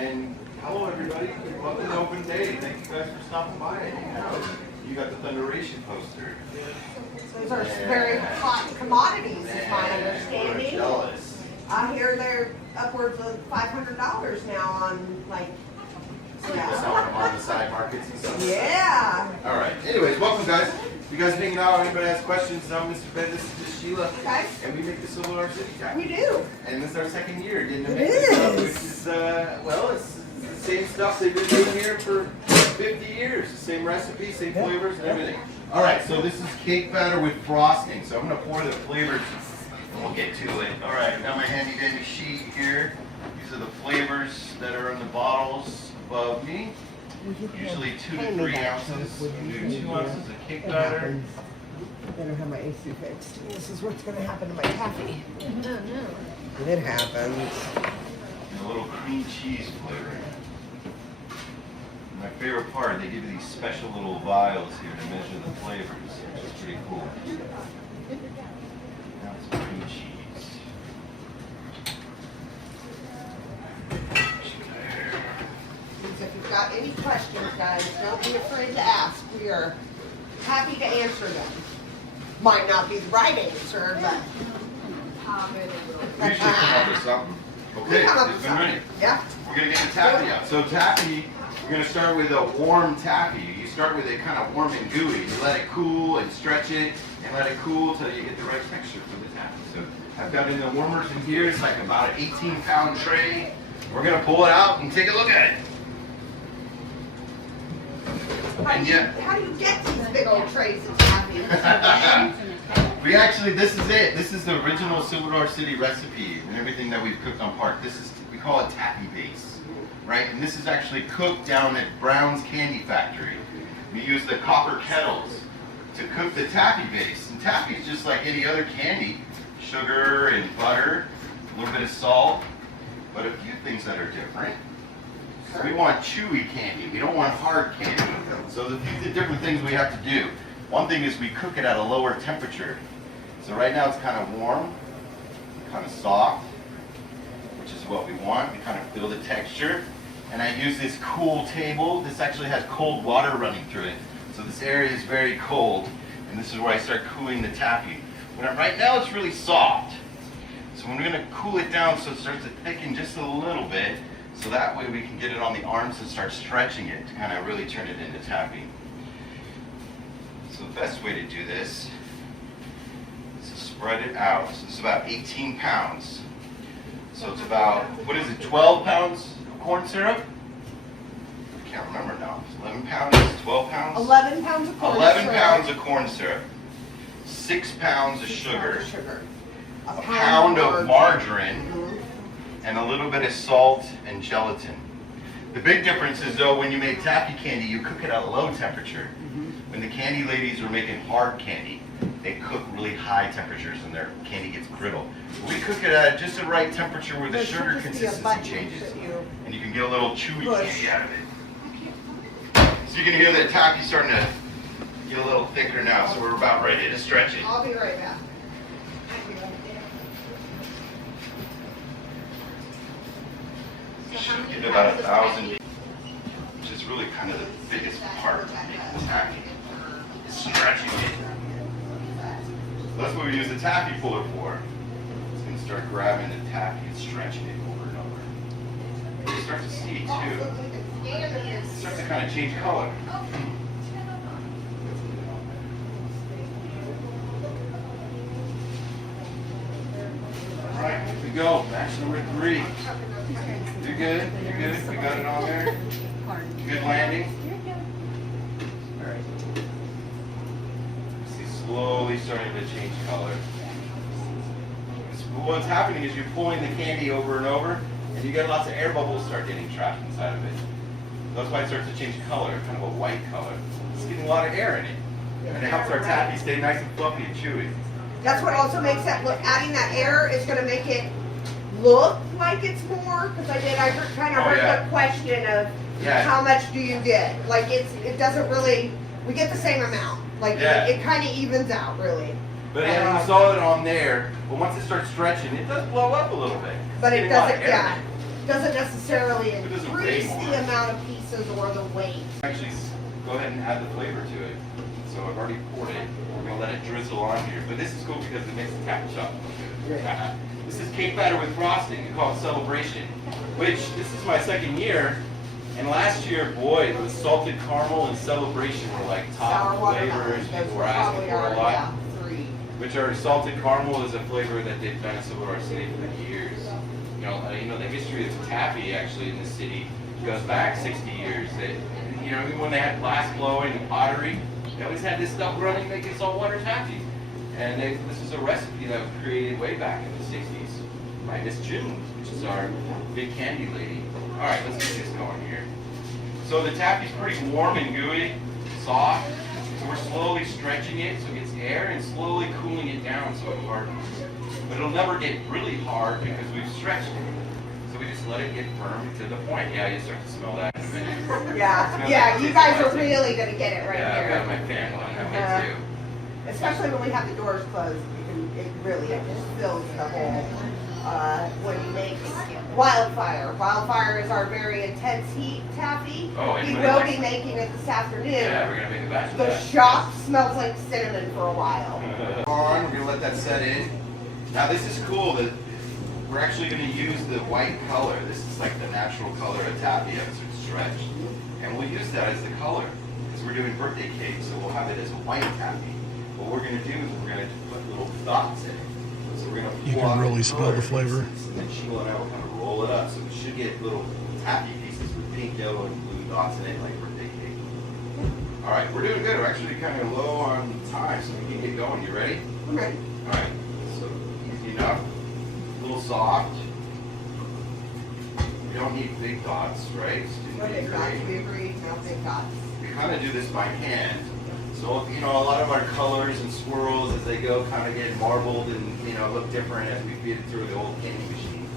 And hello everybody, welcome to Open Day. Thank you guys for stopping by and hanging out. You got the Thunderation poster. Those are very hot commodities, is my understanding. Jealous. I hear they're upwards of $500 now on, like, Selling them on the side markets and stuff. Yeah. All right. Anyways, welcome guys. You guys hanging out. Anybody has questions? I'm Mr. Ben. This is Sheila. Okay. And we make the Silver City Taffy. We do. And this is our second year getting to It make this stuff, is. which is well, it's the same stuff they've been doing here for 50 years. The same recipe, same flavors, and everything. All right. So this is cake batter with frosting. So I'm gonna pour the flavors. And we'll get to it. All right. I got my handy dandy sheet here. These are the flavors that are in the bottles above me. Usually 2 to 3 ounces. We'll do 2 ounces of cake batter. I better have my AC fixed. This is what's going to happen to my taffy. Oh no. It happens. And a little cream cheese flavoring. My favorite part, they give you these special little vials here to measure the flavors, which is pretty cool. Now some cream cheese. If you've got any questions, guys, don't be afraid to ask. We are happy to answer them. Might not be the right answer, but We should come up with something. Okay, come up it's with been something. ready. Yeah. We're gonna get the taffy out. So taffy, we're gonna start with a warm taffy. You start with it kind of warm and gooey. You let it cool and stretch it and let it cool till you get the right texture for the taffy. So I've got in the warmers in here. It's like about an 18-pound tray. We're gonna pull it out and take a look at it. How do you get these big old trays of taffy? We actually, this is it. This is the original Silver City recipe and everything that we've cooked on Park. This is, we call it taffy base, right? And this is actually cooked down at Brown's Candy Factory. We use the copper kettles to cook the taffy base. And taffy is just like any other candy, sugar and butter, a little bit of salt, but a few things that are different. We want chewy candy. We don't want hard candy. So the few different things we have to do. One thing is we cook it at a lower temperature. So right now it's kind of warm, kind of soft, which is what we want. We kind of feel the texture. And I use this cool table. This actually has cold water running through it. So this area is very cold. And this is where I start cooling the taffy. Right now it's really soft. So we're going to cool it down so it starts to thicken just a little bit. So that way we can get it on the arms and start stretching it to kind of really turn it into taffy. So the best way to do this is to spread it out. So this is about 18 pounds. So it's about, what is it, 12 pounds of corn syrup? I can't remember now. 11 pounds, 12 pounds? 11 pounds of corn 11 syrup. pounds of corn syrup. 6 pounds of 6 sugar. pounds of sugar. A pound of margarine. Mhm. And a little bit of salt and gelatin. The big difference is though, when you make taffy candy, you cook it at a low temperature. When the candy ladies are making hard candy, they cook really high temperatures and their candy gets brittle. We cook it at just the right temperature where the There sugar should just be a consistency button changes. that you And you can get a little chewy push. candy out of it. So you can hear that taffy starting to get a little thicker now, so we're about ready to stretch it. I'll be right back. Should get about 1,000, which is really kind of the biggest part of making taffy, is stretching it. That's what we use the taffy puller for. It's going to start grabbing the taffy and stretching it over and over. You start to see too. It starts to kind of change color. All right, here we go. Match number 3. You're good? You're good? We got it on there? Good landing? Alright. See, slowly starting to change color. What's happening is you're pulling the candy over and over, and you get lots of air bubbles start getting trapped inside of it. That's why it starts to change color, kind of a white color. It's getting a lot of air in it. And it helps our taffy stay nice and fluffy and chewy. That's what also makes that look, adding that air is going to make it look like it's more, because I kind of heard yeah. the question of how much do you get? Like it doesn't really, we get the same amount. Like it kind of evens out really. But you saw it on there, but once it starts stretching, it does blow up a little bit. But it doesn't, doesn't necessarily It doesn't weigh increase more. the amount of pieces or the weight. Actually, go ahead and add the flavor to it. So I've already poured it. We're gonna let it drizzle on here. But this is cool because it makes the taffy shop look good. This is cake batter with frosting. We call it Celebration, which this is my second year. And last year, boy, it was salted caramel and Celebration were like top Sour flavors. watermelon. Those People were asking probably for are, a lot. yeah, 3. Which are salted caramel is a flavor that they've done in Silver City for years. You know, the history of taffy actually in the city goes back 60 years. That, you know, even when they had glass blowing and pottery, they always had this stuff running making saltwater taffy. And this is a recipe that was created way back in the 60s by Miss June, which is our big candy lady. All right, let's get this going here. So the taffy's pretty warm and gooey, soft. So we're slowly stretching it so it gets air and slowly cooling it down so it hardens. But it'll never get really hard because we've stretched it. So we just let it get firm to the point. Yeah, you start to smell that in a minute. Yeah, you guys are really gonna get it right yeah, here. I've got my fan on that way too. Especially when we have the doors closed, it really just fills the whole, when you make Wildfire. Wildfire is our very intense heat taffy. Oh, We anybody will likes be it? making it this afternoon. Yeah, we're gonna make a batch of The that. shop smells like cinnamon for a while. On, we're gonna let that set in. Now this is cool that we're actually gonna use the white color. This is like the natural color of taffy as it's stretched. And we'll use that as the color because we're doing birthday cake, so we'll have it as a white taffy. What we're gonna do is we're gonna put little dots in it. So we're gonna You pull can out really the smell the color flavor. pieces, and then Sheila and I will kind of roll it up. So we should get little taffy pieces with pink, yellow, and blue dots in it like birthday cake. All right, we're doing good. We're actually kind of low on time, so we can get going. You ready? Okay. All right, so easy enough, a little soft. You don't need big dots, right? No big dots, we agree, no big dots. We kind of do this by hand. So, you know, a lot of our colors and swirls as they go kind of get marbled and, you know, look different as we feed it through the old candy machine.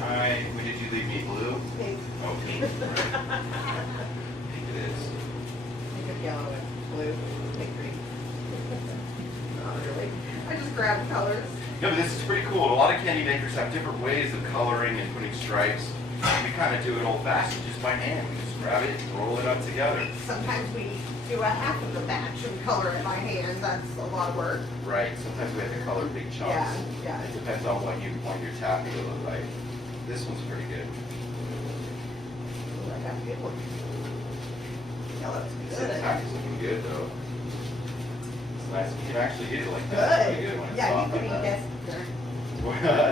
And what did you leave me, blue? Pink, Oh, pink, right. Pink it is. think of yellow and blue, pink, green. Not really. I just grabbed colors. Yeah, but this is pretty cool. A lot of candy makers have different ways of coloring and putting stripes. We kind of do it old-fashioned, just by hand. We just grab it and roll it up together. Sometimes we do a half of the batch and color it by hand, that's a lot of work. Right. Sometimes we have to color big chunks. Yeah. It depends on what you want your taffy to look like. This one's pretty good. Ooh, I got a good one. Yeah, looks This good. taffy's looking good though. It's nice. You can actually eat it like that. It's pretty good when it's Yeah, you soft can like eat that. this.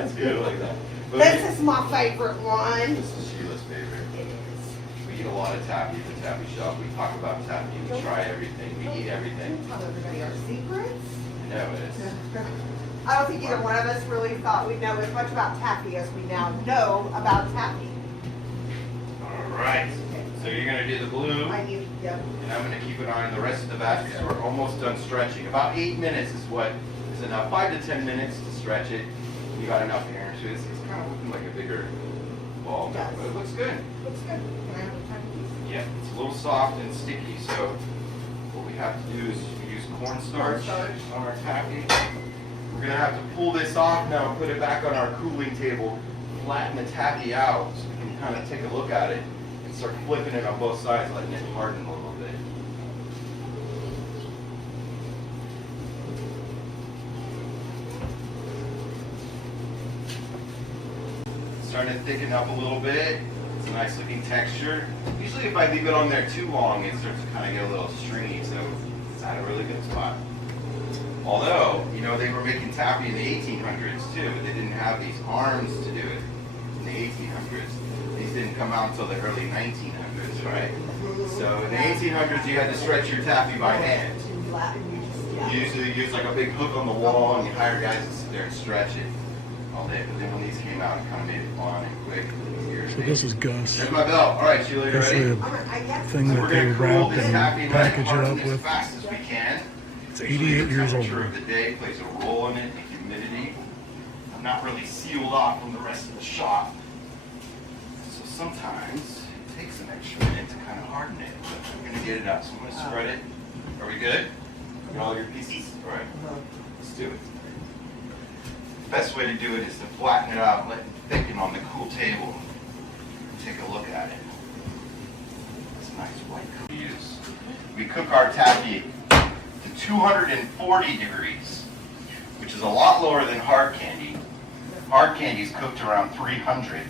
It's good like that. But This is my favorite one. this is Sheila's favorite. It is. We eat a lot of taffy at the taffy shop. We talk about taffy. We try everything. We eat everything. Don't tell everybody our secrets. I know it is. I don't think either one of us really thought we'd know as much about taffy as we now know about taffy. All right. So you're gonna do the blue. I need, yep. And I'm gonna keep it on the rest of the batch because we're almost done stretching. About 8 minutes is what is enough. 5 to 10 minutes to stretch it. You got enough air into it. It's kind of looking like a bigger ball now, but it looks good. Looks good. Can I have a taffy piece? Yeah, it's a little soft and sticky. So what we have to do is we use cornstarch Cornstarch. on our taffy. We're gonna have to pull this off now and put it back on our cooling table. Flatten the taffy out so we can kind of take a look at it and start flipping it on both sides, letting it harden a little bit. Starting to thicken up a little bit. It's a nice looking texture. Usually if I leave it on there too long, it starts to kind of get a little stringy, so it's at a really good spot. Although, you know, they were making taffy in the 1800s too, but they didn't have these arms to do it in the 1800s. These didn't come out until the early 1900s, right? So in the 1800s, you had to stretch your taffy by hand. You usually use like a big hook on the wall, and you hire guys to sit there and stretch it all day. But then when these came out, it kind of made it fun and quick. So this is Gus. There's my belt. All right, Sheila, you That's ready? the thing So that we're they gonna cool wrap this and taffy and let it package it harden up as with. fast as we can. It's Usually 88 years the old. temperature of the day plays a role in it, the humidity. I'm not really sealed off from the rest of the shop. So sometimes it takes an extra minute to kind of harden it. But I'm gonna get it up, so I'm gonna spread it. Are we good? Got all your pieces? All right, let's do it. best way to do it is to flatten it out, let it thicken on the cool table. Take a look at it. It's nice white we use. We cook our taffy to 240 degrees, which is a lot lower than hard candy. Hard candy is cooked around 300.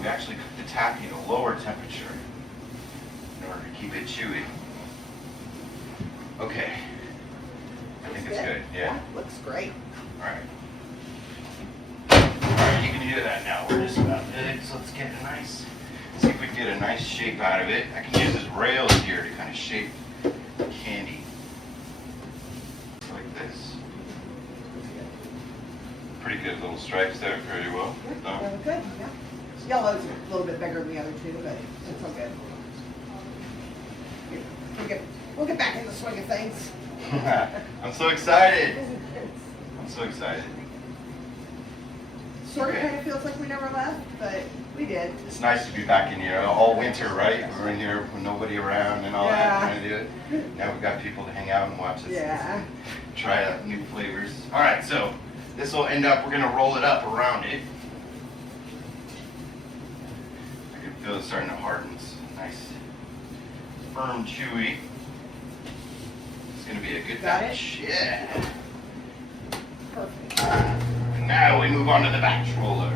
We actually cook the taffy at a lower temperature in order to keep it chewy. Okay. I think it's good. Yeah? Looks great. Alright. Alright, you can hear that now. We're just about good. So let's get a nice, see if we can get a nice shape out of it. I can use these rails here to kind of shape the candy. Like this. Pretty good little stripes there, very well done. Really good, yeah. Yellow's a little bit bigger than the other two, but it's all good. We'll get back in the swing of things. I'm so excited. I'm so excited. Sort of kind of feels like we never left, but we did. It's nice to be back in here all winter, right? We're in here with nobody around and all that, trying to do it. Now we've got people to hang out and watch us. Yeah. Try out new flavors. All right, so this will end up, we're gonna roll it up around it. I can feel it starting to harden. It's nice, firm, chewy. It's gonna be a good batch. Yeah. Perfect. And now we move on to the batch roller.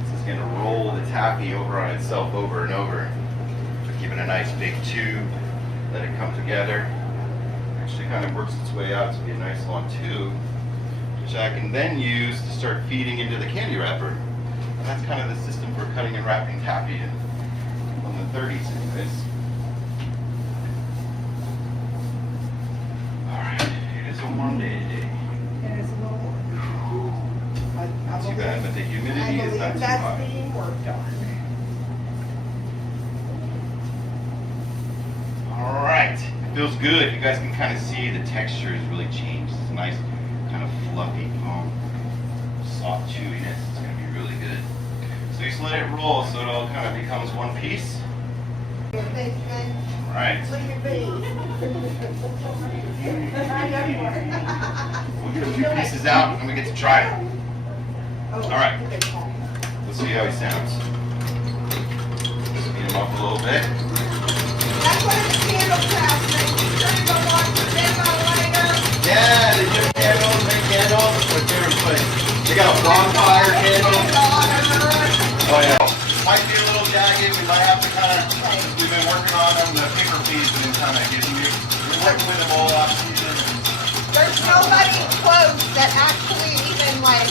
This is gonna roll the taffy over on itself over and over. So give it a nice big tube, let it come together. Actually kind of works its way out to be a nice long tube, which I can then use to start feeding into the candy wrapper. And that's kind of the system for cutting and wrapping taffy in from the 30s anyways. Alright, it is a warm day today. It is a little more. Not too bad, but the I humidity is not believe too that's high. being worked on. Alright, it feels good. You guys can kind of see the texture has really changed. It's a nice kind of fluffy foam, soft chewiness. It's going to be really good. So you just let it roll so it all kind of becomes one piece. Thank you, man. Alright, Look at me. we'll get a few pieces out and we get to try it. Alright, let's see how he sounds. Speed him up a little bit. That's what it's candle craft. Make sure to go watch the demo later. Yeah, they do candles, make candles. That's my favorite place. They got a bonfire candle. Oh yeah. Might be a little jagged. We might have to kind of, we've been working on them, the paper pleats have been kind of getting you. We're working with them all off season. There's nobody close that actually even like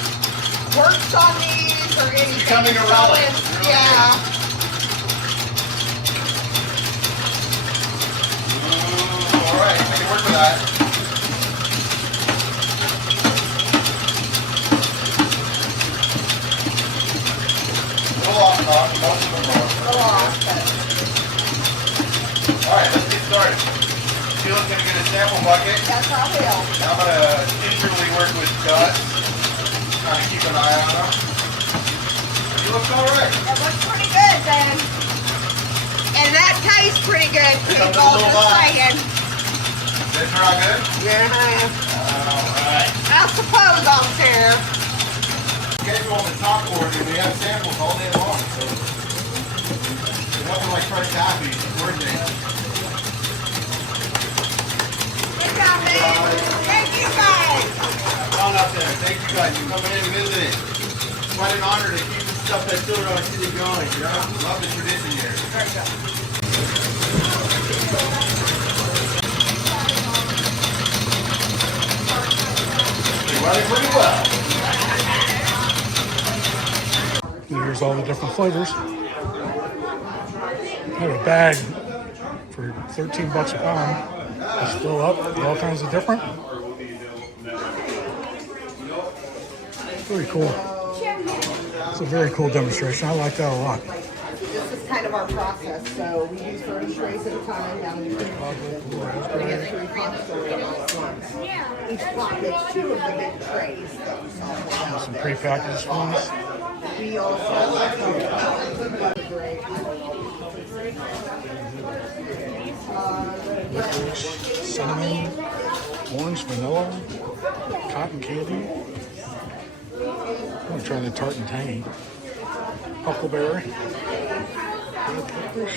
works on these or anything. Becoming a relic. Yeah. Ooh, all right, I can work with that. Most of them are. All right, let's get started. Sheila's gonna get a sample bucket. That's how I feel. Now I'm gonna gingerly work with Gus. Kind of keep an eye on him. He looks all right. That looks pretty good then. And that tastes pretty good, Something people. a little Just light. saying. Is that all good? Yeah. All right. I suppose I'll share. Schedule on the top board, and we have samples all day long. So there's nothing like fresh taffy. It's worth it. Good job, man. Thank you guys. Come on up there. Thank you guys for coming in and visiting. It's quite an honor to keep this stuff that's still around city going. You know, love the tradition here. They're running pretty well. Here's all the different flavors. I have a bag for $13 a pound. It's still up, all kinds of different. Very cool. It's a very cool demonstration. I like that a lot. This is kind of our process. So we use 30 trays at a time down in the putting together 3 pots all at once. Each pot gets 2 of the big trays. Some prepackaged ones. We also Licorice, cinnamon, orange, vanilla, cotton candy, I'm gonna try the tart and tangy. Huckleberry. Red peppers.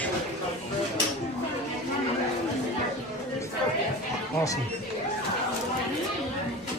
Awesome.